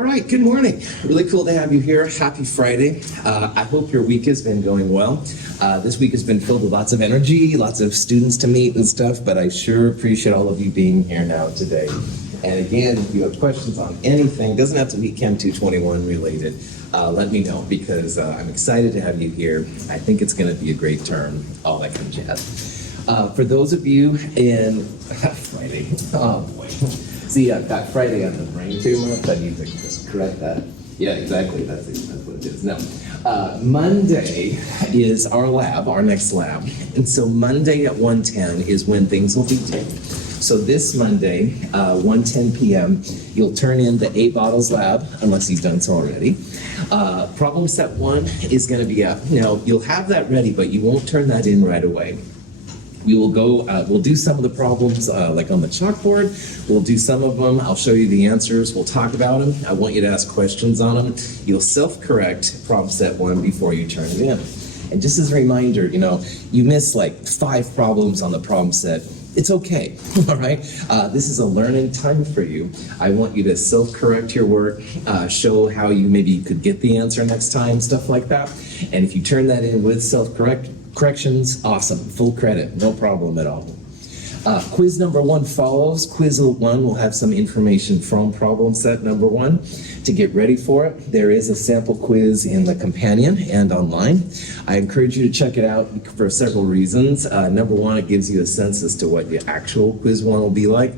All right, good morning. Really cool to have you here. Happy Friday. I hope your week has been going well. This week has been filled with lots of energy, lots of students to meet and stuff, but I sure appreciate all of you being here now today. And again, if you have questions on anything, doesn't have to be Chem 221 related, let me know because I'm excited to have you here. I think it's going to be a great term, all that kind of jazz. For those of you in Friday, oh boy. See, I've got Friday on the brain tumor. I need to just correct that. Yeah, exactly. That's what it is. No. Monday is our lab, our next lab. And so Monday at 1:10 is when things will be due. So this Monday, 1:10 p.m., you'll turn in the 8 bottles lab, unless you've done so already. Problem set 1 is going to be up. Now, you'll have that ready, but you won't turn that in right away. We will go, we'll do some of the problems like on the chalkboard. We'll do some of them. I'll show you the answers. We'll talk about them. I want you to ask questions on them. You'll self-correct problem set 1 before you turn it in. And just as a reminder, you miss like 5 problems on the problem set. It's okay, all right? This is a learning time for you. I want you to self-correct your work, show how you maybe could get the answer next time, stuff like that. And if you turn that in with corrections, awesome, full credit, no problem at all. Quiz number 1 follows. Quiz 1 will have some information from problem set number 1. To get ready for it, there is a sample quiz in the companion and online. I encourage you to check it out for several reasons. Number 1, it gives you a sense as to what the actual quiz 1 will be like.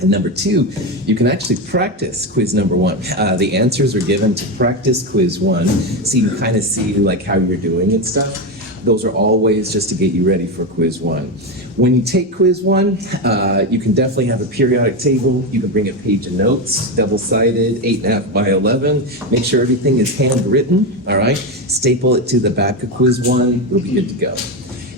And number 2, you can actually practice quiz number 1. The answers are given to practice quiz 1, so you can kind of see like how you're doing and stuff. Those are all ways just to get you ready for quiz 1. When you take quiz 1, you can definitely have a periodic table. You can bring a page of notes, double-sided, 8.5 by 11. Make sure everything is handwritten, all right? Staple it to the back of quiz 1. We'll be good to go.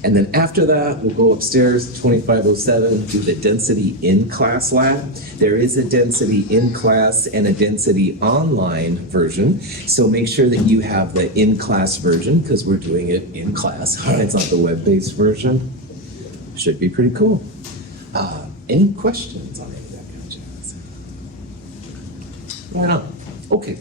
And then after that, we'll go upstairs to 2507, do the density in-class lab. There is a density in-class and a density online version. So make sure that you have the in-class version because we're doing it in class. All right, it's not the web-based version. Should be pretty cool. Any questions on any of that kind of jazz? Yeah. Okay.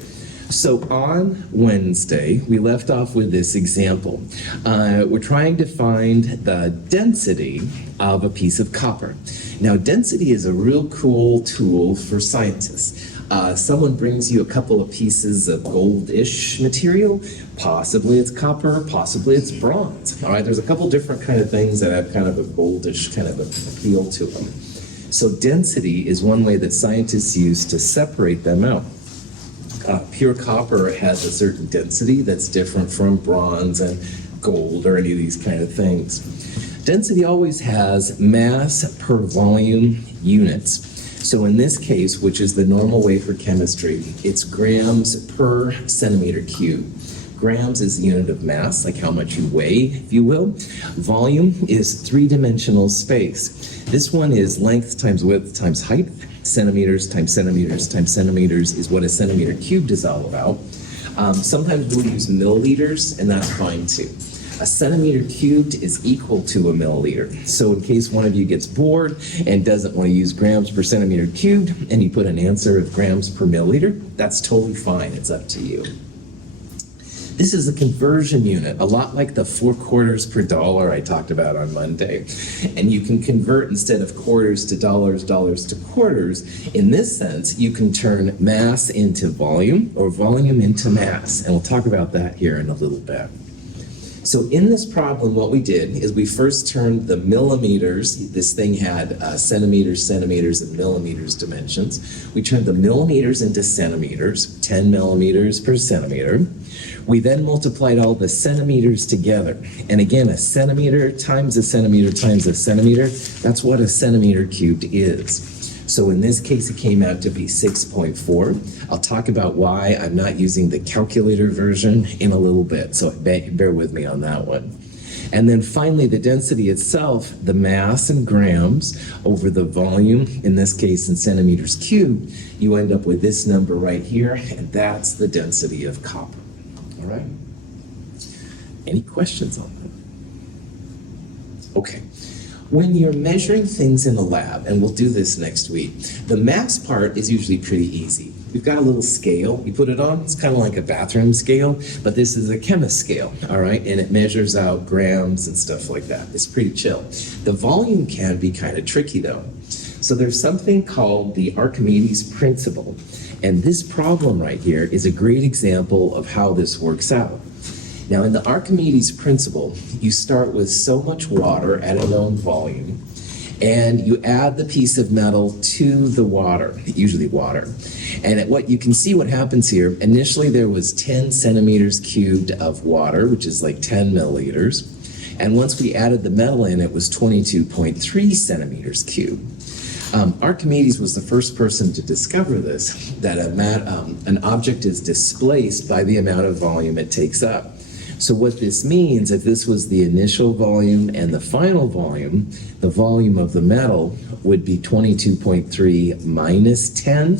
So on Wednesday, we left off with this example. We're trying to find the density of a piece of copper. Now, density is a real cool tool for scientists. Someone brings you a couple of pieces of goldish material. Possibly it's copper, possibly it's bronze. All right, there's a couple different kind of things that have kind of a goldish kind of appeal to them. So density is one way that scientists use to separate them out. Pure copper has a certain density that's different from bronze and gold or any of these kind of things. Density always has mass per volume units. So in this case, which is the normal way for chemistry, it's grams per centimeter cube. Grams is the unit of mass, like how much you weigh, if you will. Volume is 3-dimensional space. This one is length times width times height. Centimeters times centimeters times centimeters is what a centimeter cubed is all about. Sometimes we'll use milliliters, and that's fine too. A centimeter cubed is equal to a milliliter. So in case one of you gets bored and doesn't want to use grams per centimeter cubed, and you put an answer of grams per milliliter, that's totally fine. It's up to you. This is a conversion unit, a lot like the 4 quarters per dollar I talked about on Monday. And you can convert instead of quarters to dollars, dollars to quarters. In this sense, you can turn mass into volume or volume into mass. And we'll talk about that here in a little bit. So in this problem, what we did is we first turned the millimeters. This thing had centimeters, centimeters, and millimeters dimensions. We turned the millimeters into centimeters, 10 millimeters per centimeter. We then multiplied all the centimeters together. And again, a centimeter times a centimeter times a centimeter, that's what a centimeter cubed is. So in this case, it came out to be 6.4. I'll talk about why I'm not using the calculator version in a little bit, so bear with me on that one. And then finally, the density itself, the mass in grams over the volume, in this case in centimeters cubed, you end up with this number right here, and that's the density of copper. All right? Any questions on that? Okay. When you're measuring things in the lab, and we'll do this next week, the mass part is usually pretty easy. We've got a little scale, you put it on, it's kind of like a bathroom scale, but this is a chemist scale, all right? And it measures out grams and stuff like that. It's pretty chill. The volume can be kind of tricky though. So there's something called the Archimedes principle. And this problem right here is a great example of how this works out. Now in the Archimedes principle, you start with so much water at a known volume, and you add the piece of metal to the water, usually water. And what you can see what happens here, initially there was 10 centimeters cubed of water, which is like 10 milliliters. And once we added the metal in, it was 22.3 centimeters cubed. Archimedes was the first person to discover this, that an object is displaced by the amount of volume it takes up. So what this means, if this was the initial volume and the final volume, the volume of the metal would be 22.3 minus 10,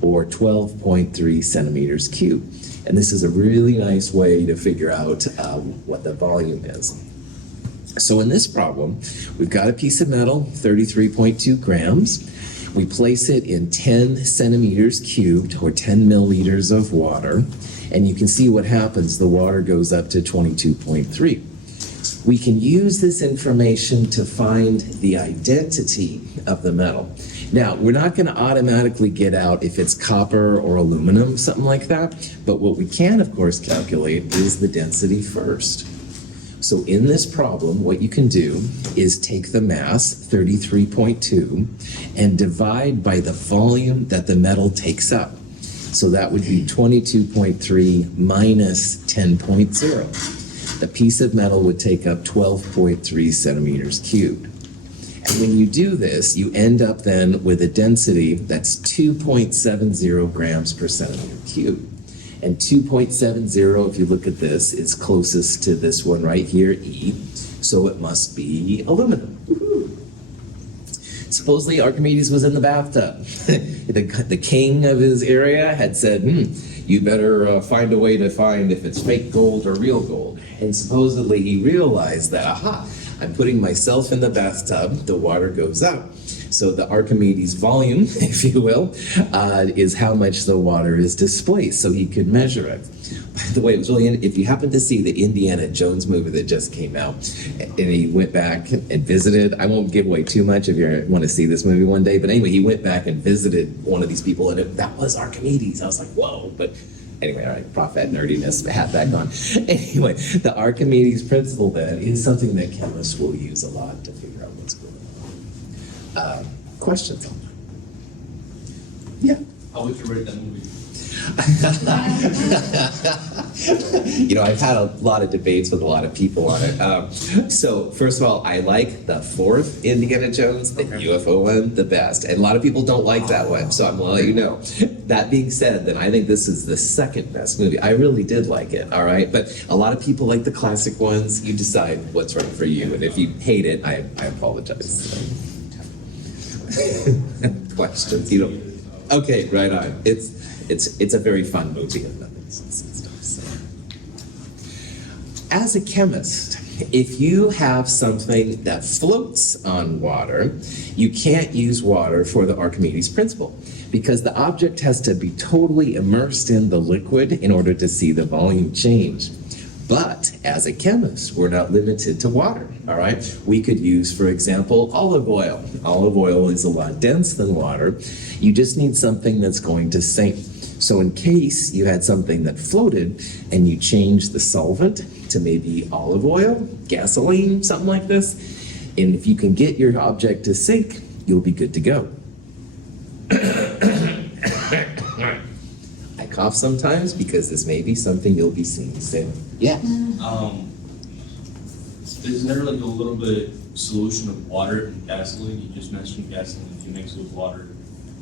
or 12.3 centimeters cubed. And this is a really nice way to figure out what the volume is. So in this problem, we've got a piece of metal, 33.2 grams. We place it in 10 centimeters cubed, or 10 milliliters of water, and you can see what happens. The water goes up to 22.3. We can use this information to find the identity of the metal. Now, we're not going to automatically get out if it's copper or aluminum, something like that, but what we can, of course, calculate is the density first. So in this problem, what you can do is take the mass, 33.2, and divide by the volume that the metal takes up. So that would be 22.3 minus 10.0. The piece of metal would take up 12.3 centimeters cubed. And when you do this, you end up then with a density that's 2.70 grams per centimeter cubed. And 2.70, if you look at this, is closest to this one right here, E. So it must be aluminum. Woo-hoo. Supposedly Archimedes was in the bathtub. The king of his area had said, you better find a way to find if it's fake gold or real gold. And supposedly he realized that, aha, I'm putting myself in the bathtub, the water goes up. So the Archimedes volume, if you will, is how much the water is displaced, so he could measure it. By the way, it was really, if you happen to see the Indiana Jones movie that just came out, and he went back and visited, I won't give away too much if you want to see this movie one day, but anyway, he went back and visited one of these people, and that was Archimedes. I was like, whoa, but anyway, all right, prophet nerdiness, hat back on. Anyway, the Archimedes principle then is something that chemists will use a lot to figure out what's going on. Questions on that? Yeah. How would you rate that movie? You know, I've had a lot of debates with a lot of people on it. So first of all, I like the fourth Indiana Jones, the UFO one, the best. And a lot of people don't like that one, so I'm gonna let you know. That being said, then I think this is the second best movie. I really did like it, all right? But a lot of people like the classic ones. You decide what's right for you. And if you hate it, I apologize. Questions? You don't. Okay, right on. It's a very fun movie and stuff. So. As a chemist, if you have something that floats on water, you can't use water for the Archimedes principle because the object has to be totally immersed in the liquid in order to see the volume change. But as a chemist, we're not limited to water, all right? We could use, for example, olive oil. Olive oil is a lot denser than water. You just need something that's going to sink. So in case you had something that floated and you changed the solvent to maybe olive oil, gasoline, something like this, and if you can get your object to sink, you'll be good to go. I cough sometimes because this may be something you'll be seeing soon. Yeah. Isn't there like a little bit solution of water and gasoline? You just mentioned gasoline. If you mix it with water,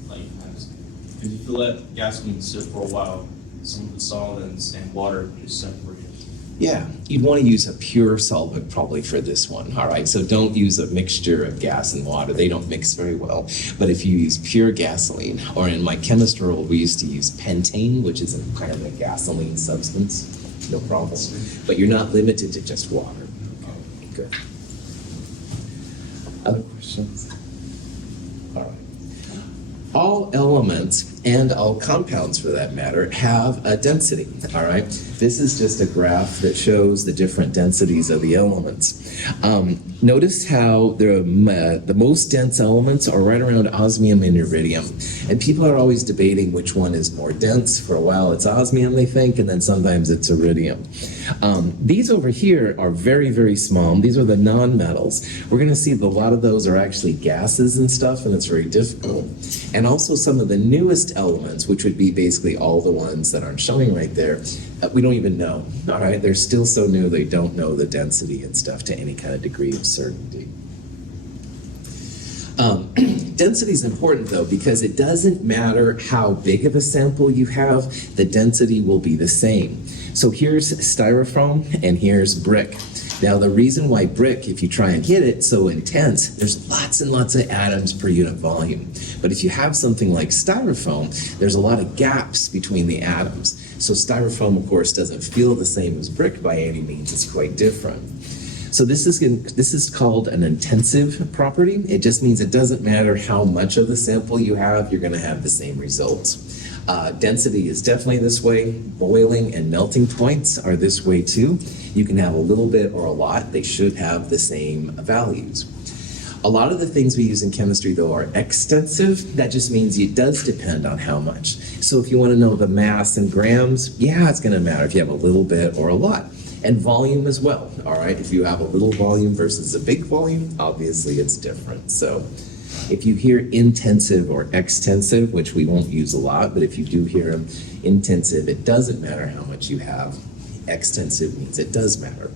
like, if you let gasoline sit for a while, some of the solvents and water just separate. Yeah, you'd want to use a pure solvent probably for this one, all right? So don't use a mixture of gas and water. They don't mix very well. But if you use pure gasoline, or in my chemist world, we used to use pentane, which is a kind of a gasoline substance, no problem. But you're not limited to just water. Okay, good. Other questions? All right. All elements and all compounds for that matter have a density, all right? This is just a graph that shows the different densities of the elements. Notice how the most dense elements are right around osmium and iridium. And people are always debating which one is more dense. For a while it's osmium, they think, and then sometimes it's iridium. These over here are very, very small. These are the non-metals. We're going to see that a lot of those are actually gases and stuff, and it's very difficult. And also some of the newest elements, which would be basically all the ones that aren't showing right there, we don't even know, all right? They're still so new, they don't know the density and stuff to any kind of degree of certainty. Density is important though, because it doesn't matter how big of a sample you have, the density will be the same. So here's styrofoam and here's brick. Now the reason why brick, if you try and hit it so intense, there's lots and lots of atoms per unit volume. But if you have something like styrofoam, there's a lot of gaps between the atoms. So styrofoam, of course, doesn't feel the same as brick by any means. It's quite different. So this is called an intensive property. It just means it doesn't matter how much of the sample you have, you're going to have the same results. Density is definitely this way. Boiling and melting points are this way too. You can have a little bit or a lot. They should have the same values. A lot of the things we use in chemistry though are extensive. That just means it does depend on how much. So if you want to know the mass in grams, yeah, it's going to matter if you have a little bit or a lot. And volume as well, all right? If you have a little volume versus a big volume, obviously it's different. So if you hear intensive or extensive, which we won't use a lot, but if you do hear them intensive, it doesn't matter how much you have. Extensive means it does matter.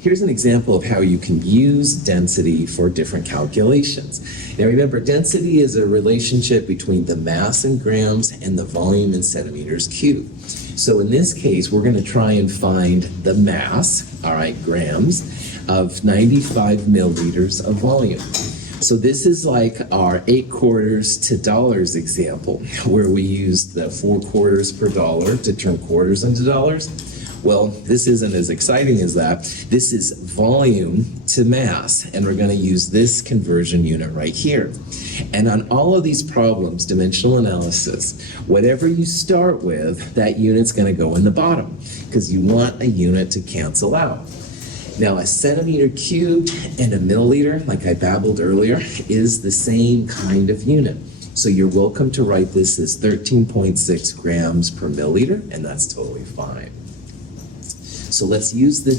Here's an example of how you can use density for different calculations. Now remember, density is a relationship between the mass in grams and the volume in centimeters cubed. So in this case, we're going to try and find the mass, all right, grams, of 95 milliliters of volume. So this is like our 8 quarters to dollars example, where we used the 4 quarters per dollar to turn quarters into dollars. Well, this isn't as exciting as that. This is volume to mass, and we're going to use this conversion unit right here. And on all of these problems, dimensional analysis, whatever you start with, that unit's going to go in the bottom, because you want a unit to cancel out. Now, a centimeter cubed and a milliliter, like I babbled earlier, is the same kind of unit. So you're welcome to write this as 13.6 grams per milliliter, and that's totally fine. So let's use the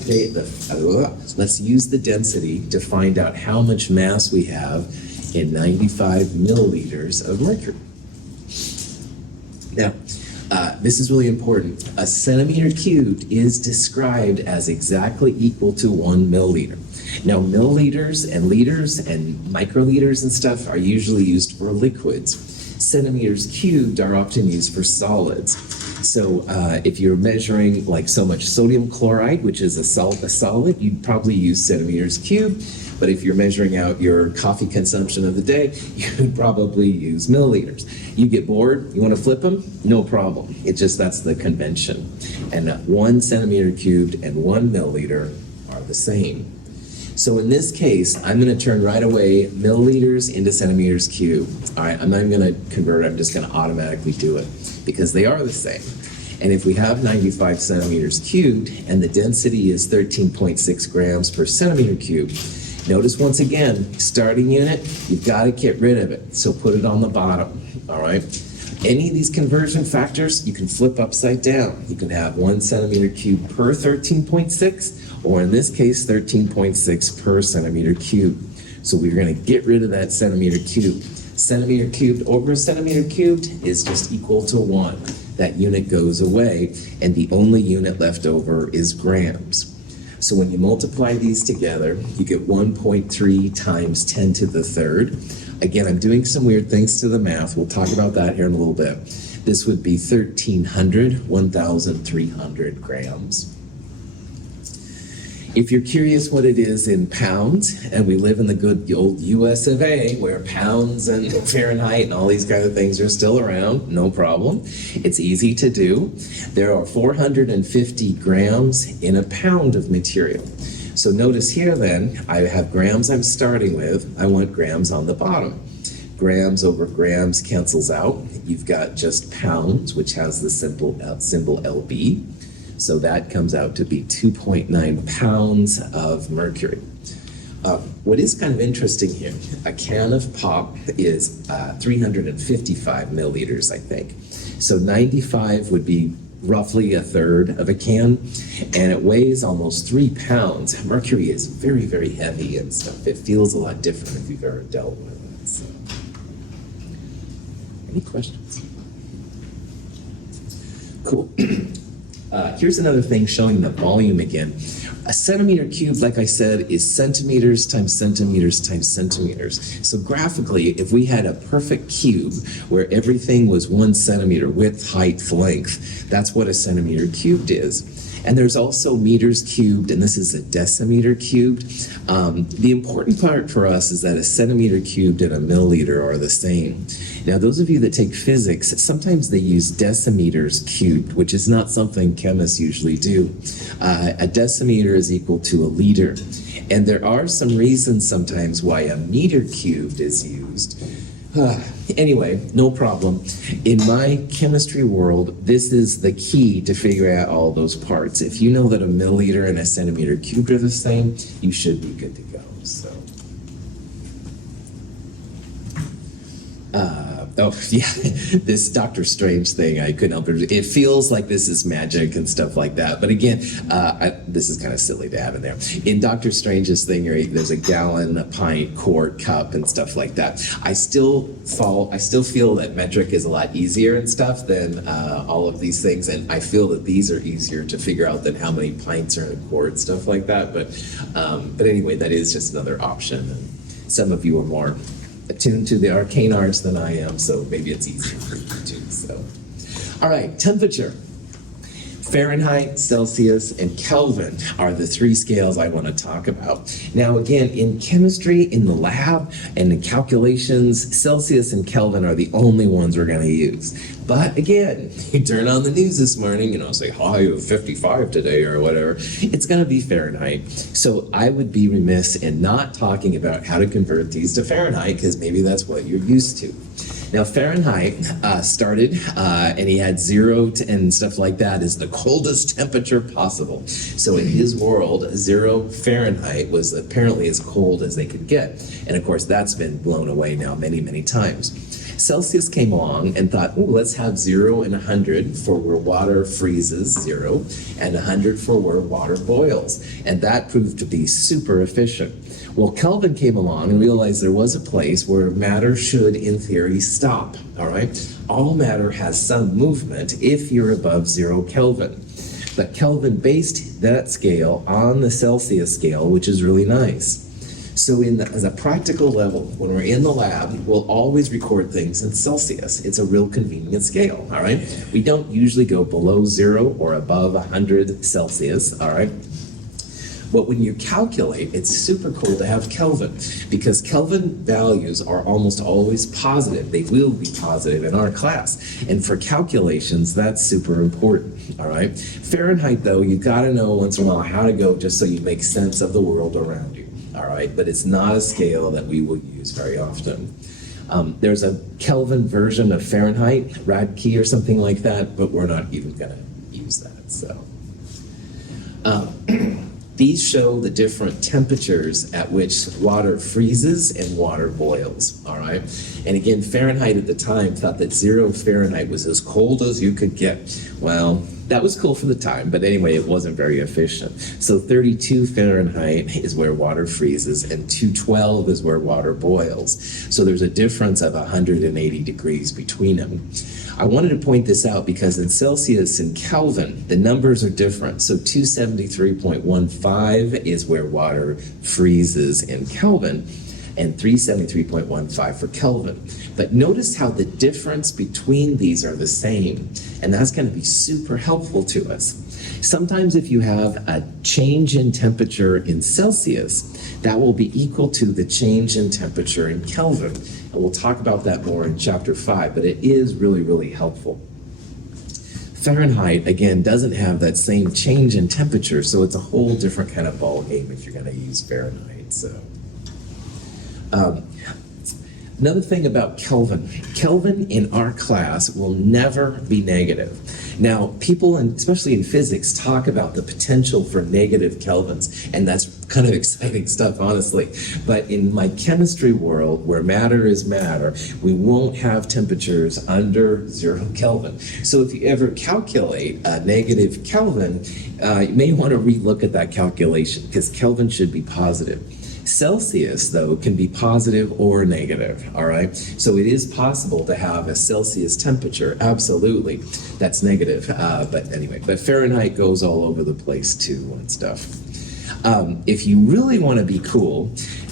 density to find out how much mass we have in 95 milliliters of mercury. Now, this is really important. A centimeter cubed is described as exactly equal to 1 milliliter. Now, milliliters and liters and microliters and stuff are usually used for liquids. Centimeters cubed are often used for solids. So if you're measuring like so much sodium chloride, which is a solid, you'd probably use centimeters cubed. But if you're measuring out your coffee consumption of the day, you'd probably use milliliters. You get bored, you want to flip them? No problem. It's just that's the convention. And 1 centimeter cubed and 1 milliliter are the same. So in this case, I'm going to turn right away milliliters into centimeters cubed. All right, I'm not even going to convert, I'm just going to automatically do it because they are the same. And if we have 95 centimeters cubed and the density is 13.6 grams per centimeter cubed, notice once again, starting unit, you've got to get rid of it. So put it on the bottom, all right? Any of these conversion factors, you can flip upside down. You can have 1 centimeter cubed per 13.6, or in this case, 13.6 per centimeter cubed. So we're going to get rid of that centimeter cubed. Centimeter cubed over centimeter cubed is just equal to 1. That unit goes away, and the only unit left over is grams. So when you multiply these together, you get 1.3 times 10 to the third. Again, I'm doing some weird things to the math. We'll talk about that here in a little bit. This would be 1,300 grams. If you're curious what it is in pounds, and we live in the good old US of A, where pounds and Fahrenheit and all these kind of things are still around, no problem. It's easy to do. There are 450 grams in a pound of material. So notice here then, I have grams I'm starting with. I want grams on the bottom. Grams over grams cancels out. You've got just pounds, which has the symbol LB. So that comes out to be 2.9 pounds of mercury. What is kind of interesting here, a can of pop is 355 milliliters, I think. So 95 would be roughly a third of a can, and it weighs almost 3 pounds. Mercury is very, very heavy and stuff. It feels a lot different if you've ever dealt with it. So. Any questions? Cool. Here's another thing showing the volume again. A centimeter cubed, like I said, is centimeters times centimeters times centimeters. So graphically, if we had a perfect cube where everything was 1 centimeter width, height, length, that's what a centimeter cubed is. And there's also meters cubed, and this is a decimeter cubed. The important part for us is that a centimeter cubed and a milliliter are the same. Now, those of you that take physics, sometimes they use decimeters cubed, which is not something chemists usually do. A decimeter is equal to a liter. And there are some reasons sometimes why a meter cubed is used. Anyway, no problem. In my chemistry world, this is the key to figure out all those parts. If you know that a milliliter and a centimeter cubed are the same, you should be good to go. So. Oh, yeah, this Doctor Strange thing, I couldn't help it. It feels like this is magic and stuff like that. But again, this is kind of silly to have in there. In Doctor Strange's thing, there's a gallon, a pint, quart, cup, and stuff like that. I still feel that metric is a lot easier and stuff than all of these things. And I feel that these are easier to figure out than how many pints are in a quart, stuff like that. But anyway, that is just another option. And some of you are more attuned to the arcane arts than I am, so maybe it's easier for you too. So, all right, temperature. Fahrenheit, Celsius, and Kelvin are the 3 scales I want to talk about. Now, again, in chemistry, in the lab, and in calculations, Celsius and Kelvin are the only ones we're going to use. But again, you turn on the news this morning, say high of 55 today or whatever, it's going to be Fahrenheit. So I would be remiss in not talking about how to convert these to Fahrenheit, because maybe that's what you're used to. Now, Fahrenheit started, and he had 0 and stuff like that is the coldest temperature possible. So in his world, 0 Fahrenheit was apparently as cold as they could get. And of course, that's been blown away now many, many times. Celsius came along and thought, let's have 0 and 100 for where water freezes, 0, and 100 for where water boils. And that proved to be super efficient. Well, Kelvin came along and realized there was a place where matter should, in theory, stop, all right? All matter has some movement if you're above 0 Kelvin. But Kelvin based that scale on the Celsius scale, which is really nice. So as a practical level, when we're in the lab, we'll always record things in Celsius. It's a real convenient scale, all right? We don't usually go below 0 or above 100 Celsius, all right? But when you calculate, it's super cool to have Kelvin, because Kelvin values are almost always positive. They will be positive in our class. And for calculations, that's super important, all right? Fahrenheit, though, you've got to know once in a while how to go just so you make sense of the world around you, all right? But it's not a scale that we will use very often. There's a Kelvin version of Fahrenheit, Radke or something like that, but we're not even going to use that, so. These show the different temperatures at which water freezes and water boils, all right? And again, Fahrenheit at the time thought that 0 Fahrenheit was as cold as you could get. Well, that was cool for the time, but anyway, it wasn't very efficient. So 32 Fahrenheit is where water freezes, and 212 is where water boils. So there's a difference of 180 degrees between them. I wanted to point this out because in Celsius and Kelvin, the numbers are different. So 273.15 is where water freezes in Kelvin, and 373.15 for Kelvin. But notice how the difference between these are the same, and that's going to be super helpful to us. Sometimes if you have a change in temperature in Celsius, that will be equal to the change in temperature in Kelvin. And we'll talk about that more in chapter 5, but it is really, really helpful. Fahrenheit, again, doesn't have that same change in temperature, so it's a whole different kind of ball game if you're going to use Fahrenheit. So, another thing about Kelvin. Kelvin in our class will never be negative. Now, people, especially in physics, talk about the potential for negative kelvins, and that's kind of exciting stuff, honestly. But in my chemistry world, where matter is matter, we won't have temperatures under 0 Kelvin. So if you ever calculate a negative Kelvin, you may want to relook at that calculation, because Kelvin should be positive. Celsius, though, can be positive or negative, all right? So it is possible to have a Celsius temperature, absolutely, that's negative. But Fahrenheit goes all over the place too and stuff. If you really want to be cool,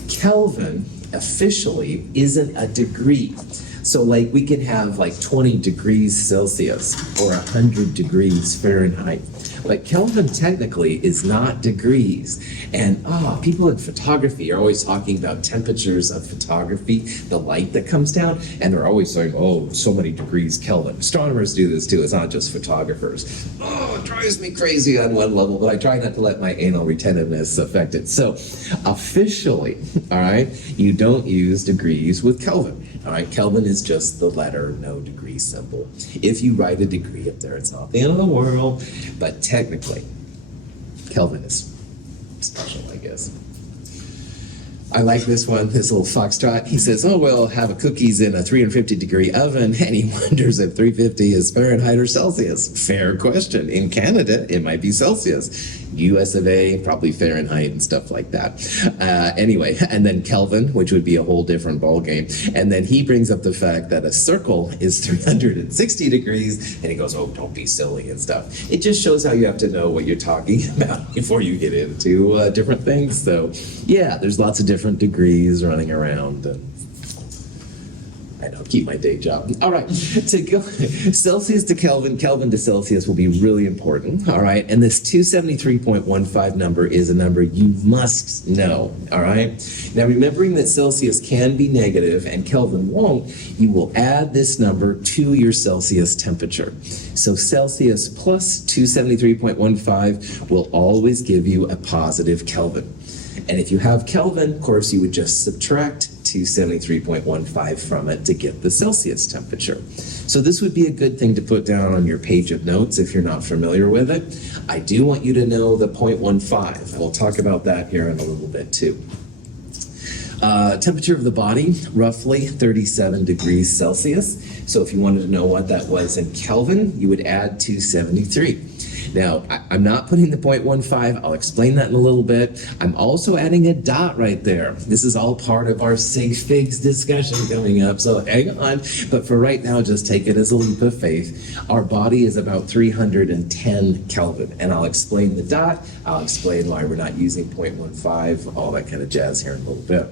Kelvin officially isn't a degree. So like we can have like 20 degrees Celsius or 100 degrees Fahrenheit. But Kelvin technically is not degrees. And people in photography are always talking about temperatures of photography, the light that comes down, and they're always saying, oh, so many degrees Kelvin. Astronomers do this too, it's not just photographers. Oh, it drives me crazy on one level, but I try not to let my anal retentiveness affect it. So officially, all right, you don't use degrees with Kelvin. All right, Kelvin is just the letter, no degree symbol. If you write a degree up there, it's not the end of the world, but technically, Kelvin is special, I guess. I like this one, this little foxtrot. He says, oh, well, have a cookies in a 350 degree oven, and he wonders if 350 is Fahrenheit or Celsius. Fair question. In Canada, it might be Celsius. US of A, probably Fahrenheit and stuff like that. Anyway, and then Kelvin, which would be a whole different ballgame. And then he brings up the fact that a circle is 360 degrees, and he goes, oh, don't be silly and stuff. It just shows how you have to know what you're talking about before you get into different things. So, yeah, there's lots of different degrees running around. And I know, keep my day job. All right, to go Celsius to Kelvin, Kelvin to Celsius will be really important. All right, and this 273.15 number is a number you must know. All right, now remembering that Celsius can be negative and Kelvin won't, you will add this number to your Celsius temperature. So Celsius plus 273.15 will always give you a positive Kelvin. And if you have Kelvin, of course, you would just subtract 273.15 from it to get the Celsius temperature. So this would be a good thing to put down on your page of notes if you're not familiar with it. I do want you to know the 0.15. We'll talk about that here in a little bit too. Temperature of the body, roughly 37 degrees Celsius. So if you wanted to know what that was in Kelvin, you would add 273. Now, I'm not putting the 0.15. I'll explain that in a little bit. I'm also adding a dot right there. This is all part of our sig figs discussion coming up, so hang on. But for right now, just take it as a leap of faith. Our body is about 310 Kelvin, and I'll explain the dot. I'll explain why we're not using 0.15, all that kind of jazz here in a little bit.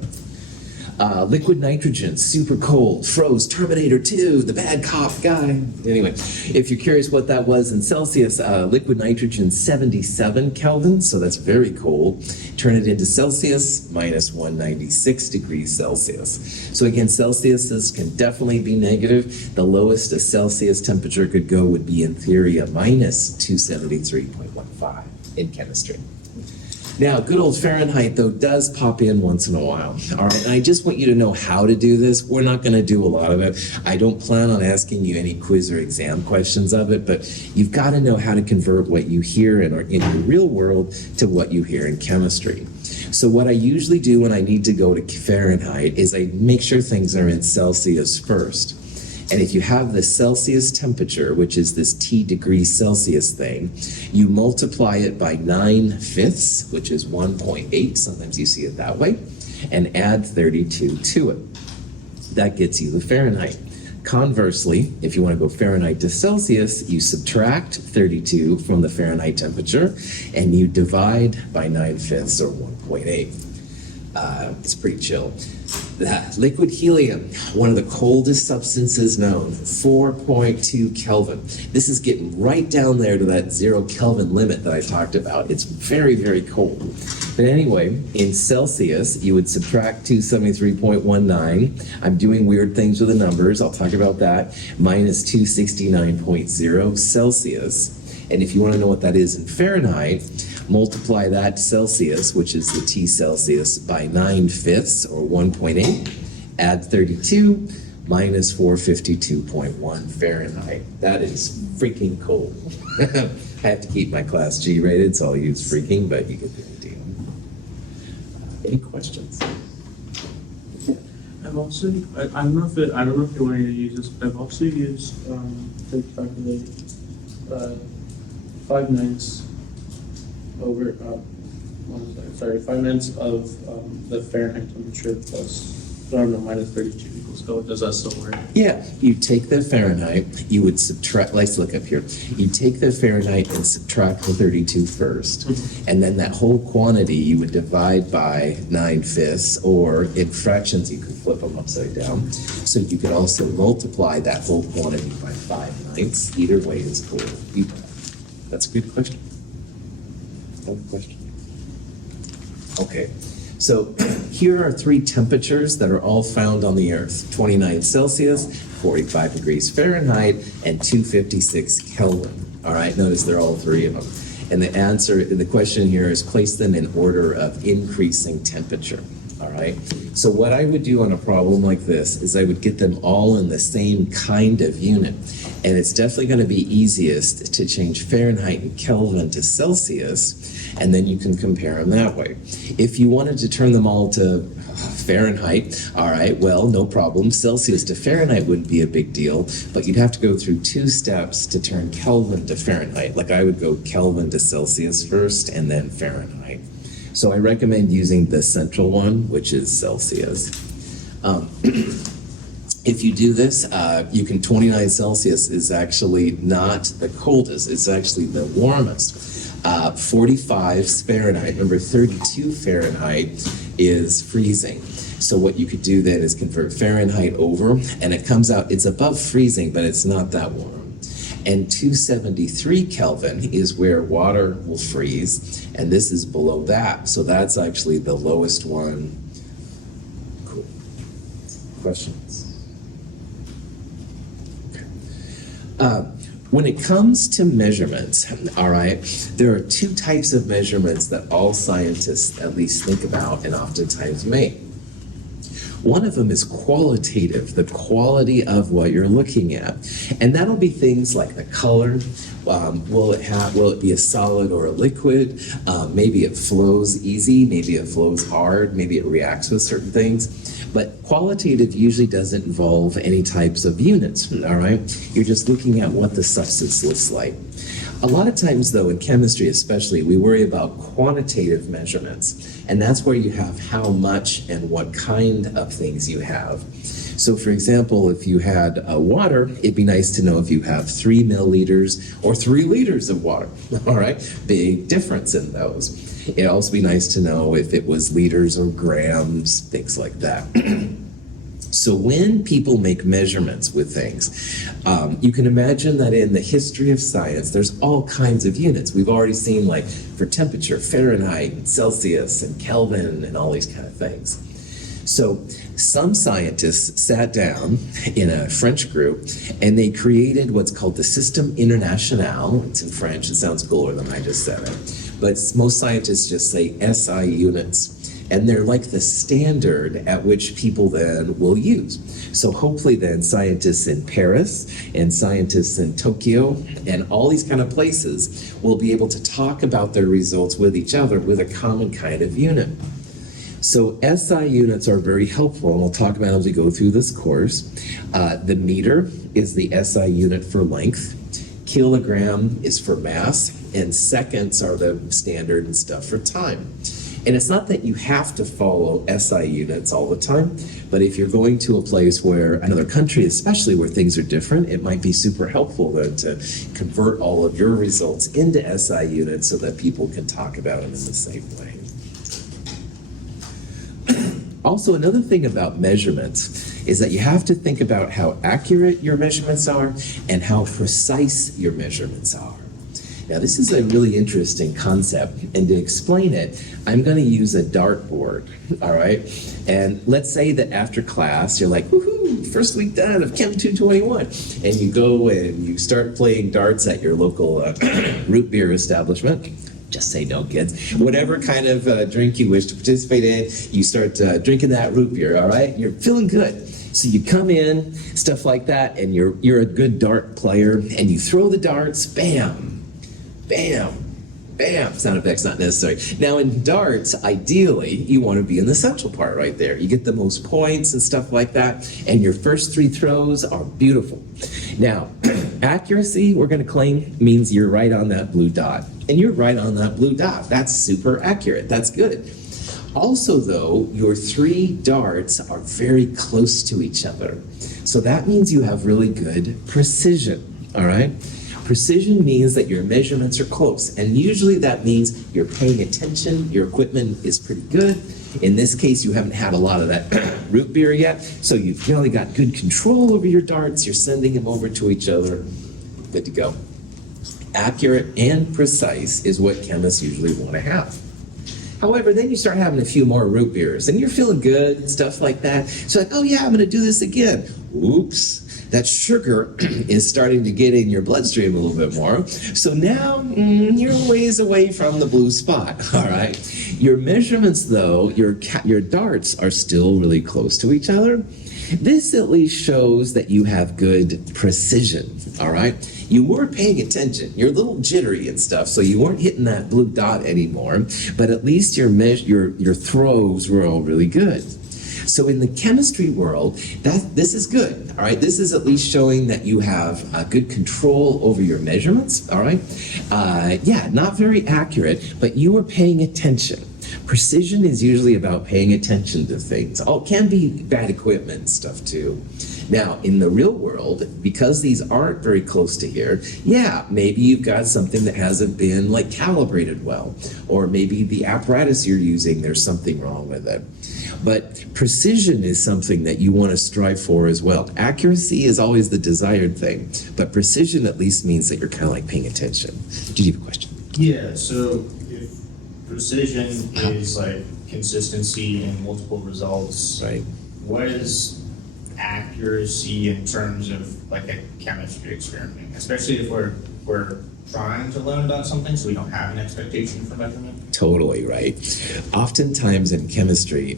Liquid nitrogen, super cold, froze Terminator 2, the bad cop guy. Anyway, if you're curious what that was in Celsius, liquid nitrogen 77 Kelvin, so that's very cold. Turn it into Celsius, minus 196 degrees Celsius. So again, Celsius can definitely be negative. The lowest a Celsius temperature could go would be, in theory, a minus 273.15 in chemistry. Now, good old Fahrenheit, though, does pop in once in a while. All right, and I just want you to know how to do this. We're not going to do a lot of it. I don't plan on asking you any quiz or exam questions of it, but you've got to know how to convert what you hear in the real world to what you hear in chemistry. So what I usually do when I need to go to Fahrenheit is I make sure things are in Celsius first. And if you have the Celsius temperature, which is this T degrees Celsius thing, you multiply it by 9/5, which is 1.8, sometimes you see it that way, and add 32 to it. That gets you the Fahrenheit. Conversely, if you want to go Fahrenheit to Celsius, you subtract 32 from the Fahrenheit temperature, and you divide by 9/5, or 1.8. It's pretty chill. Liquid helium, one of the coldest substances known, 4.2 Kelvin. This is getting right down there to that 0 Kelvin limit that I talked about. It's very, very cold. But anyway, in Celsius, you would subtract 273.19. I'm doing weird things with the numbers. I'll talk about that. Minus 269.0 Celsius. And if you want to know what that is in Fahrenheit, multiply that Celsius, which is the T Celsius, by 9/5 or 1.8. Add 32 minus 452.1 Fahrenheit. That is freaking cold. I have to keep my class G rated, so I'll use freaking, but you get the idea. Any questions? I've also, I don't know if you want to use this, but I've also used, to calculate, 5/9 over, 5/9 of, the Fahrenheit temperature plus, I don't know, minus 32 equals, so does that still work? Yeah, you take the Fahrenheit, you would subtract, let's look up here. You take the Fahrenheit and subtract the 32 first. And then that whole quantity you would divide by 9/5, or in fractions, you could flip them upside down. So you could also multiply that whole quantity by 5/9. Either way is cool. That's a good question. Good question. Okay. So here are three temperatures that are all found on the Earth: 29 Celsius, 45 degrees Fahrenheit, and 256 Kelvin. All right, notice they're all three of them. And the answer, the question here is place them in order of increasing temperature. All right, so what I would do on a problem like this is I would get them all in the same kind of unit. And it's definitely going to be easiest to change Fahrenheit and Kelvin to Celsius, and then you can compare them that way. If you wanted to turn them all to Fahrenheit, all right, well, no problem. Celsius to Fahrenheit wouldn't be a big deal, but you'd have to go through 2 steps to turn Kelvin to Fahrenheit. Like I would go Kelvin to Celsius first and then Fahrenheit. So I recommend using the central one, which is Celsius. If you do this, you can, 29 Celsius is actually not the coldest, it's actually the warmest. 45 Fahrenheit, remember 32 Fahrenheit is freezing. So what you could do then is convert Fahrenheit over, and it comes out, it's above freezing, but it's not that warm. And 273 Kelvin is where water will freeze, and this is below that. So that's actually the lowest one. Cool. Questions? When it comes to measurements, all right, there are 2 types of measurements that all scientists at least think about and oftentimes make. One of them is qualitative, the quality of what you're looking at. And that'll be things like the color. Will it be a solid or a liquid? Maybe it flows easy, maybe it flows hard, maybe it reacts with certain things. But qualitative usually doesn't involve any types of units, all right? You're just looking at what the substance looks like. A lot of times, though, in chemistry especially, we worry about quantitative measurements, and that's where you have how much and what kind of things you have. So, for example, if you had water, it'd be nice to know if you have 3 milliliters or 3 liters of water, all right? Big difference in those. It'd also be nice to know if it was liters or grams, things like that. So when people make measurements with things, you can imagine that in the history of science, there's all kinds of units. We've already seen, like, for temperature, Fahrenheit, and Celsius, and Kelvin, and all these kind of things. So some scientists sat down in a French group, and they created what's called the Système International. It's in French. It sounds cooler than I just said it. But most scientists just say SI units. And they're like the standard at which people then will use. So hopefully then scientists in Paris and scientists in Tokyo and all these kind of places will be able to talk about their results with each other with a common kind of unit. So SI units are very helpful, and we'll talk about as we go through this course. The meter is the SI unit for length. Kilogram is for mass, and seconds are the standard and stuff for time. And it's not that you have to follow SI units all the time, but if you're going to a place where, another country especially, where things are different, it might be super helpful then to convert all of your results into SI units so that people can talk about them in the same way. Also, another thing about measurements is that you have to think about how accurate your measurements are and how precise your measurements are. Now, this is a really interesting concept, and to explain it, I'm going to use a dartboard, all right? And let's say that after class, you're like, woohoo, first week done of Chem 221, and you go and you start playing darts at your local root beer establishment. Just say no, kids. Whatever kind of drink you wish to participate in, you start drinking that root beer, all right? You're feeling good. So you come in, stuff like that, and you're a good dart player, and you throw the darts, bam, bam, bam. Sound effects not necessary. Now in darts, ideally, you want to be in the central part right there. You get the most points and stuff like that, and your first 3 throws are beautiful. Now, accuracy, we're going to claim, means you're right on that blue dot. And you're right on that blue dot. That's super accurate. That's good. Also, though, your 3 darts are very close to each other. So that means you have really good precision, all right? Precision means that your measurements are close, and usually that means you're paying attention, your equipment is pretty good. In this case, you haven't had a lot of that root beer yet, so you've really got good control over your darts, you're sending them over to each other, good to go. Accurate and precise is what chemists usually want to have. However, then you start having a few more root beers, and you're feeling good and stuff like that. So like, oh yeah, I'm going to do this again. Oops. That sugar is starting to get in your bloodstream a little bit more. So now you're a ways away from the blue spot, all right? Your measurements, though, your darts are still really close to each other. This at least shows that you have good precision, all right? You weren't paying attention. You're a little jittery and stuff, so you weren't hitting that blue dot anymore, but at least your throws were all really good. So in the chemistry world, this is good, all right? This is at least showing that you have good control over your measurements, all right? Yeah, not very accurate, but you were paying attention. Precision is usually about paying attention to things. Oh, it can be bad equipment and stuff too. Now, in the real world, because these aren't very close to here, yeah, maybe you've got something that hasn't been like calibrated well, or maybe the apparatus you're using, there's something wrong with it. But precision is something that you want to strive for as well. Accuracy is always the desired thing, but precision at least means that you're kind of like paying attention. Do you have a question? Yeah, so if precision is like consistency and multiple results, Right. what is accuracy in terms of like a chemistry experiment? Especially if we're trying to learn about something, so we don't have an expectation for measurement. Totally right. Oftentimes in chemistry,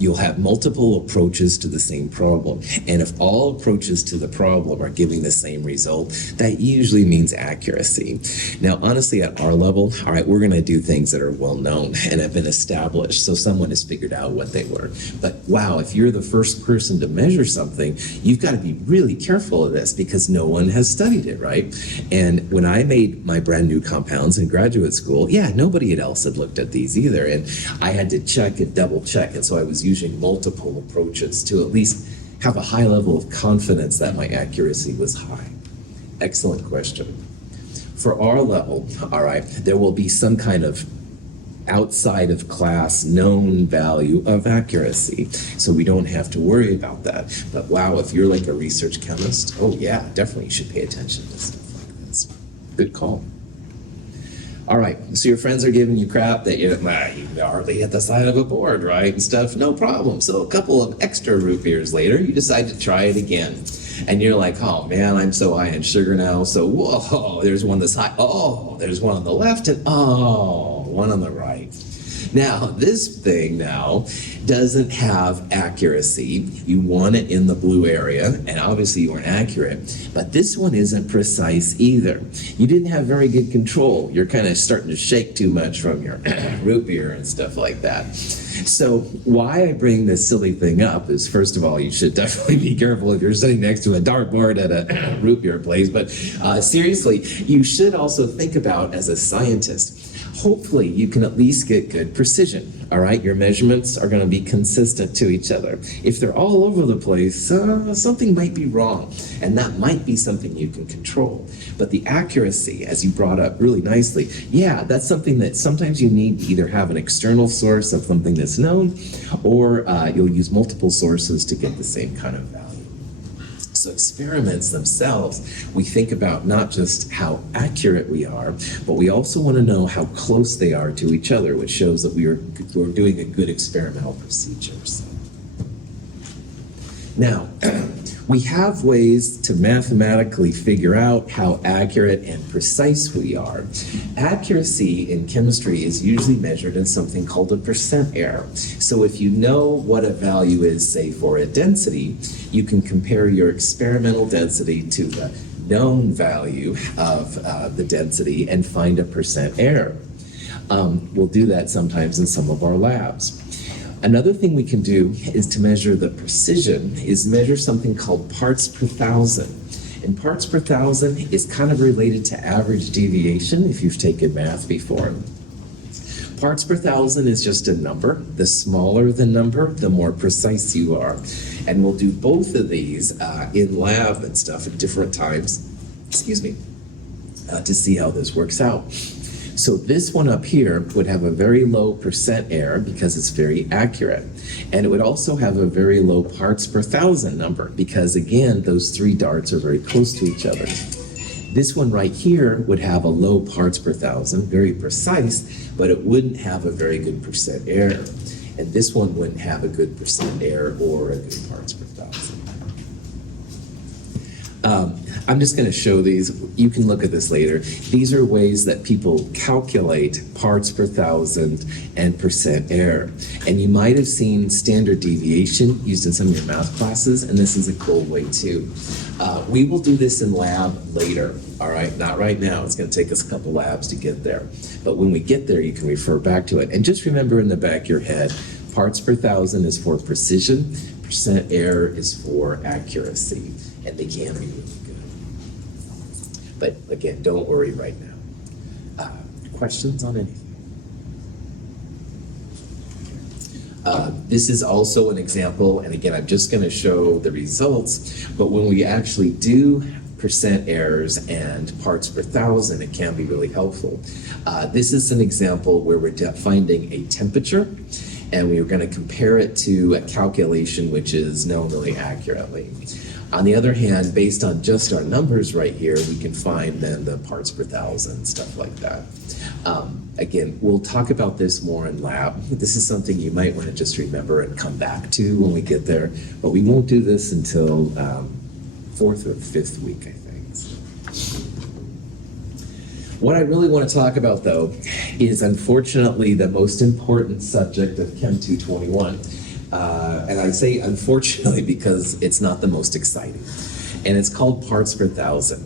you'll have multiple approaches to the same problem. And if all approaches to the problem are giving the same result, that usually means accuracy. Now, honestly, at our level, all right, we're going to do things that are well known and have been established, so someone has figured out what they were. But wow, if you're the first person to measure something, you've got to be really careful of this because no one has studied it, right? And when I made my brand new compounds in graduate school, yeah, nobody else had looked at these either. And I had to check and double check. And so I was using multiple approaches to at least have a high level of confidence that my accuracy was high. Excellent question. For our level, all right, there will be some kind of outside of class known value of accuracy. So we don't have to worry about that. But wow, if you're like a research chemist, oh yeah, definitely you should pay attention to stuff like this. Good call. All right, so your friends are giving you crap that you hardly hit the side of a board, right, and stuff. No problem. So a couple of extra root beers later, you decide to try it again. And you're like, oh man, I'm so high in sugar now. So whoa, there's one that's high. Oh, there's one on the left and oh, one on the right. Now, this thing now doesn't have accuracy. You want it in the blue area, and obviously you weren't accurate. But this one isn't precise either. You didn't have very good control. You're kind of starting to shake too much from your root beer and stuff like that. So why I bring this silly thing up is, first of all, you should definitely be careful if you're sitting next to a dartboard at a root beer place. But seriously, you should also think about, as a scientist, hopefully you can at least get good precision, all right? Your measurements are going to be consistent to each other. If they're all over the place, something might be wrong, and that might be something you can control. But the accuracy, as you brought up really nicely, yeah, that's something that sometimes you need to either have an external source of something that's known, or you'll use multiple sources to get the same kind of value. So experiments themselves, we think about not just how accurate we are, but we also want to know how close they are to each other, which shows that we're doing a good experimental procedure. So. Now, we have ways to mathematically figure out how accurate and precise we are. Accuracy in chemistry is usually measured in something called a percent error. So if you know what a value is, say, for a density, you can compare your experimental density to the known value of the density and find a percent error. We'll do that sometimes in some of our labs. Another thing we can do is to measure the precision, is measure something called parts per thousand. And parts per thousand is kind of related to average deviation if you've taken math before. Parts per thousand is just a number. The smaller the number, the more precise you are. And we'll do both of these in lab and stuff at different times, to see how this works out. So this one up here would have a very low percent error because it's very accurate. And it would also have a very low parts per thousand number because, again, those three darts are very close to each other. This one right here would have a low parts per thousand, very precise, but it wouldn't have a very good percent error. And this one wouldn't have a good percent error or a good parts per thousand. I'm just going to show these. You can look at this later. These are ways that people calculate parts per thousand and percent error. And you might have seen standard deviation used in some of your math classes, and this is a cool way too. We will do this in lab later, all right? Not right now. It's going to take us a couple labs to get there. But when we get there, you can refer back to it. And just remember in the back of your head, parts per thousand is for precision, percent error is for accuracy, and they can be really good. But again, don't worry right now. Questions on anything? This is also an example, and again, I'm just going to show the results, but when we actually do percent errors and parts per thousand, it can be really helpful. This is an example where we're finding a temperature, and we're going to compare it to a calculation which is known really accurately. On the other hand, based on just our numbers right here, we can find then the parts per thousand, stuff like that. Again, we'll talk about this more in lab. This is something you might want to just remember and come back to when we get there, but we won't do this until 4th or 5th week, I think. What I really want to talk about, though, is unfortunately the most important subject of Chem 221. And I say unfortunately because it's not the most exciting. And it's called parts per thousand.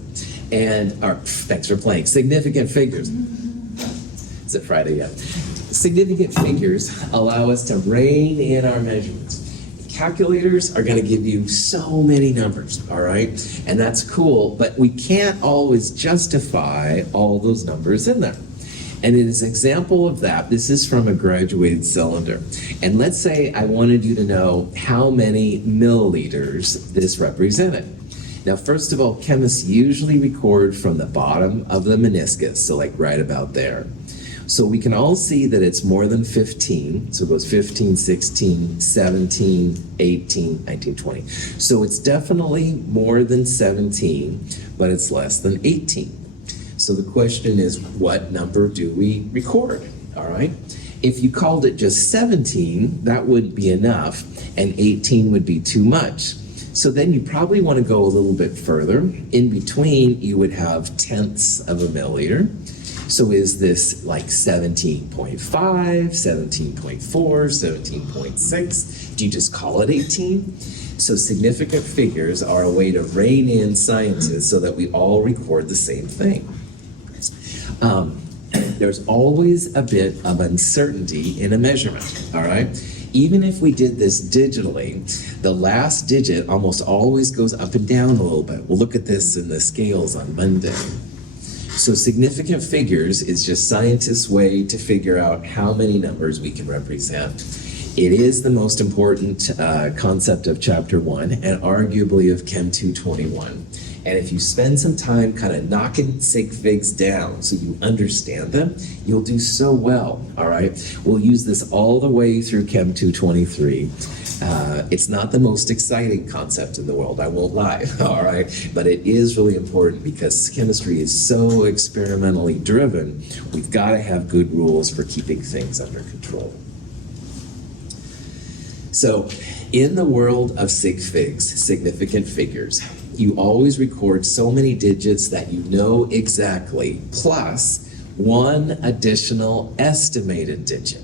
And, thanks for playing, significant figures. Is it Friday yet? Significant figures allow us to rein in our measurements. Calculators are going to give you so many numbers, all right? And that's cool, but we can't always justify all those numbers in there. And it is an example of that. This is from a graduated cylinder. And let's say I wanted you to know how many milliliters this represented. Now, first of all, chemists usually record from the bottom of the meniscus, so like right about there. So we can all see that it's more than 15. So it goes 15, 16, 17, 18, 19, 20. So it's definitely more than 17, but it's less than 18. So the question is, what number do we record, all right? If you called it just 17, that wouldn't be enough, and 18 would be too much. So then you probably want to go a little bit further. In between, you would have tenths of a milliliter. So is this like 17.5, 17.4, 17.6? Do you just call it 18? So significant figures are a way to rein in sciences so that we all record the same thing. There's always a bit of uncertainty in a measurement, all right? Even if we did this digitally, the last digit almost always goes up and down a little bit. We'll look at this in the scales on Monday. So significant figures is just scientists' way to figure out how many numbers we can represent. It is the most important concept of Chapter 1 and arguably of Chem 221. And if you spend some time kind of knocking sig figs down so you understand them, you'll do so well, all right? We'll use this all the way through Chem 223. It's not the most exciting concept in the world, I won't lie, all right? But it is really important because chemistry is so experimentally driven, we've got to have good rules for keeping things under control. So, in the world of sig figs, significant figures, you always record so many digits that you know exactly, plus one additional estimated digit.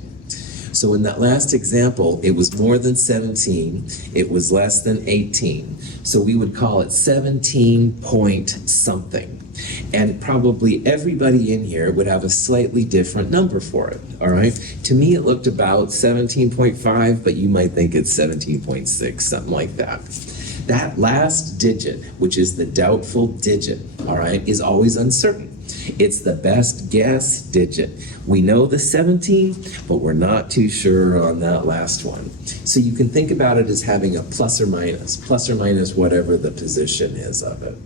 So in that last example, it was more than 17, it was less than 18. So we would call it 17 point something. And probably everybody in here would have a slightly different number for it, all right? To me, it looked about 17.5, but you might think it's 17.6, something like that. That last digit, which is the doubtful digit, all right, is always uncertain. It's the best guess digit. We know the 17, but we're not too sure on that last one. So you can think about it as having a plus or minus whatever the position is of it.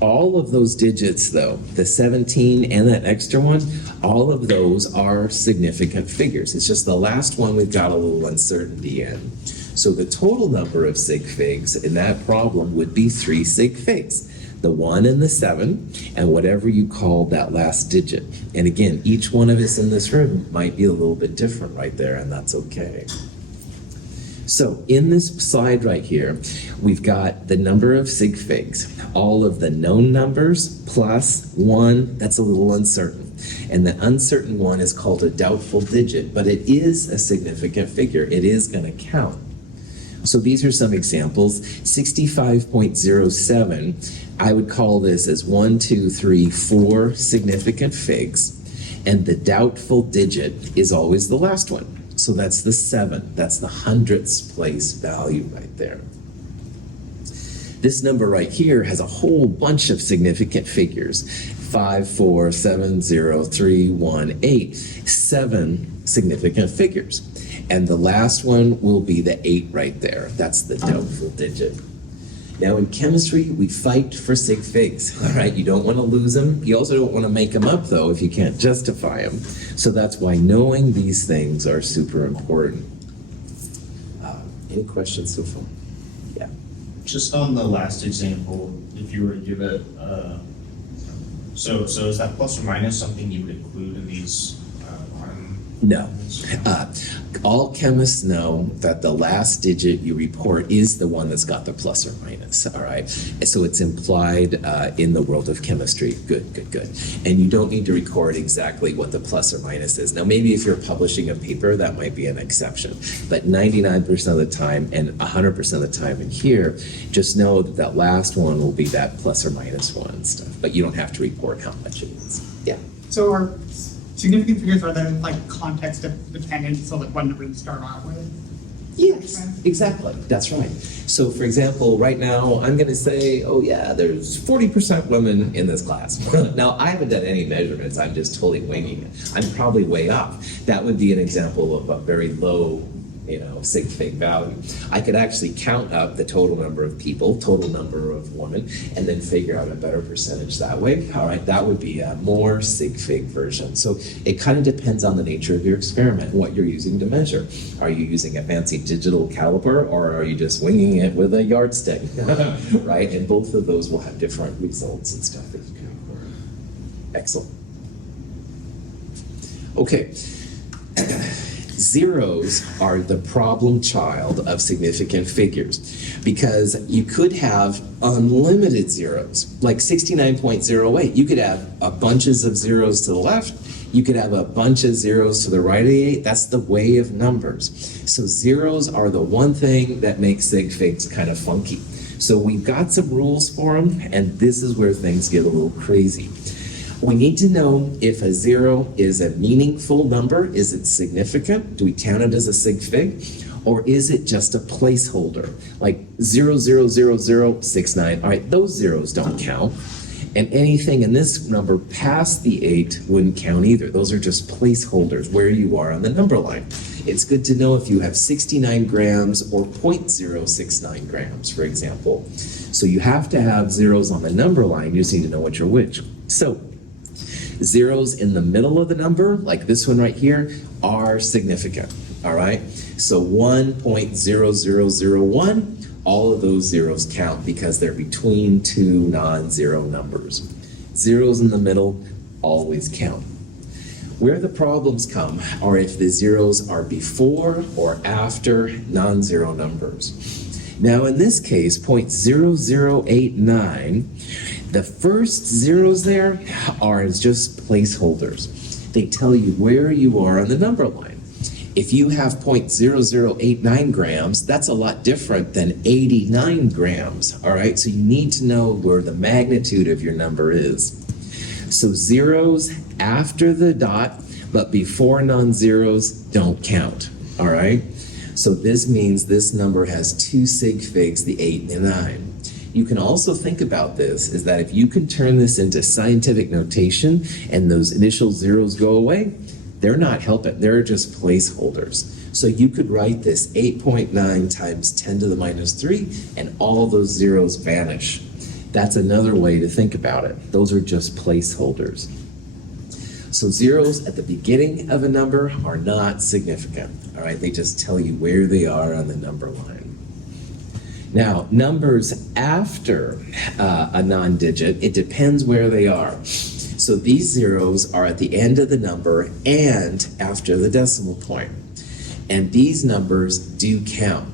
All of those digits, though, the 17 and that extra one, all of those are significant figures. It's just the last one we've got a little uncertainty in. So the total number of sig figs in that problem would be 3 sig figs. The 1 and the 7, and whatever you call that last digit. And again, each one of us in this room might be a little bit different right there, and that's okay. So in this slide right here, we've got the number of sig figs, all of the known numbers plus 1 that's a little uncertain. And the uncertain one is called a doubtful digit, but it is a significant figure. It is going to count. So these are some examples. 65.07, I would call this as 1, 2, 3, 4 significant figs, and the doubtful digit is always the last one. So that's the 7. That's the hundredths place value right there. This number right here has a whole bunch of significant figures. 5, 4, 7, 0, 3, 1, 8. 7 significant figures. And the last one will be the 8 right there. That's the doubtful digit. Now in chemistry, we fight for sig figs, all right? You don't want to lose them. You also don't want to make them up, though, if you can't justify them. So that's why knowing these things are super important. Any questions so far? Yeah. Just on the last example, if you were to give it, so is that plus or minus something you would include in these No. All chemists know that the last digit you report is the one that's got the plus or minus, all right? So it's implied in the world of chemistry. Good. And you don't need to record exactly what the plus or minus is. Now, maybe if you're publishing a paper, that might be an exception. But 99% of the time and 100% of the time in here, just know that that last one will be that plus or minus one stuff. But you don't have to report how much it is. Yeah. So are significant figures, are they like context dependent, so like what number you start out with? Yes, exactly. That's right. So for example, right now I'm going to say, oh yeah, there's 40% women in this class. Now I haven't done any measurements. I'm just totally winging it. I'm probably way off. That would be an example of a very low, sig fig value. I could actually count up the total number of people, total number of women, and then figure out a better percentage that way. All right, that would be a more sig fig version. So it kind of depends on the nature of your experiment, what you're using to measure. Are you using a fancy digital caliper, or are you just winging it with a yardstick? Right, and both of those will have different results and stuff that you can record. Excellent. Okay. Zeros are the problem child of significant figures because you could have unlimited zeros, like 69.08. You could have a bunches of zeros to the left. You could have a bunch of zeros to the right of the 8. That's the way of numbers. So zeros are the one thing that makes sig figs kind of funky. So we've got some rules for them, and this is where things get a little crazy. We need to know if a 0 is a meaningful number. Is it significant? Do we count it as a sig fig? Or is it just a placeholder? Like 0, 0, 0, 0, 6, 9. All right, those zeros don't count. And anything in this number past the 8 wouldn't count either. Those are just placeholders where you are on the number line. It's good to know if you have 69 grams or 0.069 grams, for example. So you have to have zeros on the number line. You just need to know which are which. So zeros in the middle of the number, like this one right here, are significant, all right? So 1.0001, all of those zeros count because they're between two non-zero numbers. Zeros in the middle always count. Where the problems come are if the zeros are before or after non-zero numbers. Now in this case, 0.0089, the first zeros there are just placeholders. They tell you where you are on the number line. If you have 0.0089 grams, that's a lot different than 89 grams, all right? So you need to know where the magnitude of your number is. So zeros after the dot, but before non-zeros don't count, all right? So this means this number has two sig figs, the 8 and the 9. You can also think about this, is that if you can turn this into scientific notation and those initial zeros go away, they're not helping, they're just placeholders. So you could write this 8.9 times 10 to the minus 3, and all those zeros vanish. That's another way to think about it. Those are just placeholders. So zeros at the beginning of a number are not significant, all right? They just tell you where they are on the number line. Now, numbers after a non-digit, it depends where they are. So these zeros are at the end of the number and after the decimal point. And these numbers do count.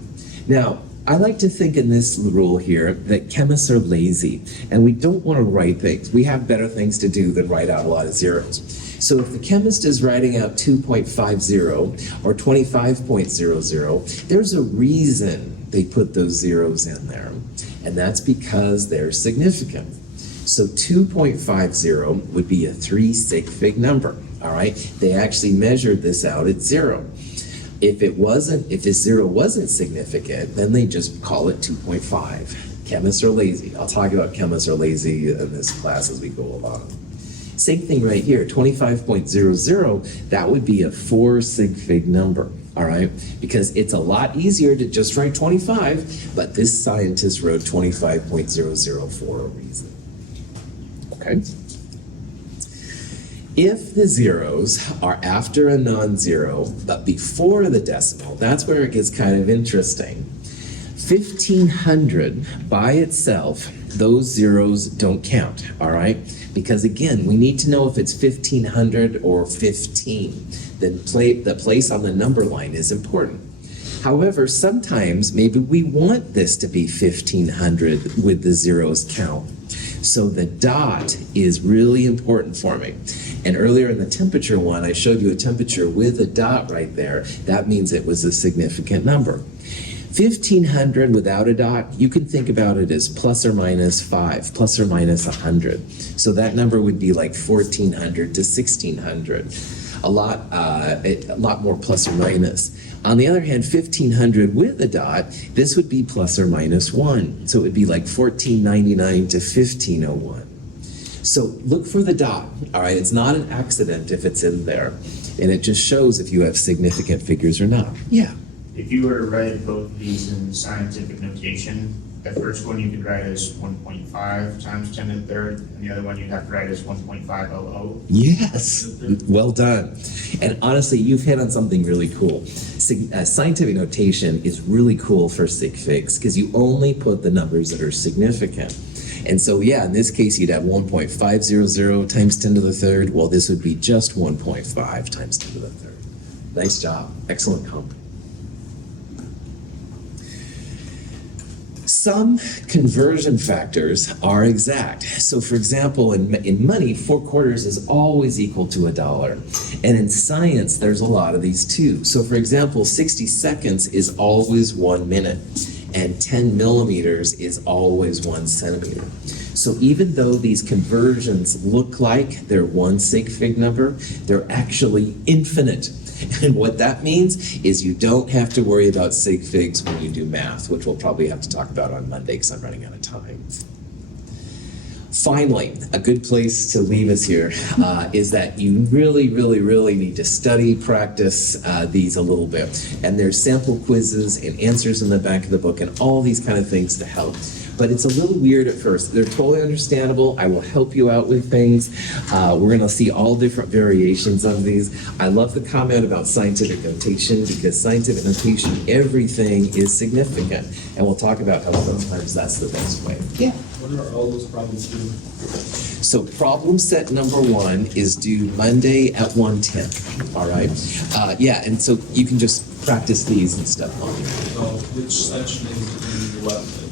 Now, I like to think in this rule here that chemists are lazy and we don't want to write things. We have better things to do than write out a lot of zeros. So if the chemist is writing out 2.50 or 25.00, there's a reason they put those zeros in there. And that's because they're significant. So 2.50 would be a 3 sig fig number, all right? They actually measured this out at 0. If this zero wasn't significant, then they just call it 2.5. Chemists are lazy. I'll talk about chemists are lazy in this class as we go along. Same thing right here, 25.00, that would be a 4 sig fig number, all right? Because it's a lot easier to just write 25, but this scientist wrote 25.00 for a reason. Okay. If the zeros are after a non-zero, but before the decimal, that's where it gets kind of interesting. 1500 by itself, those zeros don't count, all right? Because again, we need to know if it's 1500 or 15. Then the place on the number line is important. However, sometimes maybe we want this to be 1500 with the zeros count. So the dot is really important for me. And earlier in the temperature one, I showed you a temperature with a dot right there. That means it was a significant number. 1500 without a dot, you can think about it as plus or minus 5, plus or minus 100. So that number would be like 1400 to 1600. A lot more plus or minus. On the other hand, 1500 with a dot, this would be plus or minus 1. So it would be like 1499 to 1501. So look for the dot, all right? It's not an accident if it's in there. And it just shows if you have significant figures or not. Yeah. If you were to write both of these in scientific notation, the first one you could write as 1.5 times 10 to the third, and the other one you'd have to write as 1.500. Yes, well done. And honestly, you've hit on something really cool. Scientific notation is really cool for sig figs because you only put the numbers that are significant. And so, yeah, in this case, you'd have 1.500 times 10 to the third. Well, this would be just 1.5 times 10 to the third. Nice job. Excellent comment. Some conversion factors are exact. So for example, in money, 4 quarters is always equal to $1. And in science, there's a lot of these too. So for example, 60 seconds is always 1 minute, and 10 millimeters is always 1 centimeter. So even though these conversions look like they're 1 sig fig number, they're actually infinite. And what that means is you don't have to worry about sig figs when you do math, which we'll probably have to talk about on Monday because I'm running out of time. Finally, a good place to leave us here is that you really, really, really need to study, practice these a little bit. And there's sample quizzes and answers in the back of the book and all these kind of things to help. But it's a little weird at first. They're totally understandable. I will help you out with things. We're going to see all different variations of these. I love the comment about scientific notation because scientific notation, everything is significant. And we'll talk about how sometimes that's the best way. Yeah. What are all those problems due? So problem set number 1 is due Monday at 1:10. All right. Yeah, and so you can just practice these and stuff on it. So which section is in the website?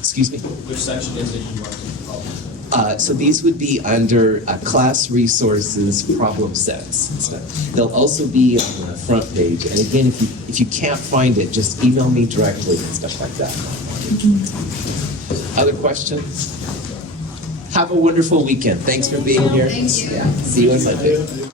Excuse me. Which section is it in your problem? So these would be under class resources problem sets and stuff. They'll also be on the front page. And again, if you can't find it, just email me directly and stuff like that. Other questions? Have a wonderful weekend. Thanks for being here. Thank you. Yeah. See you on Monday.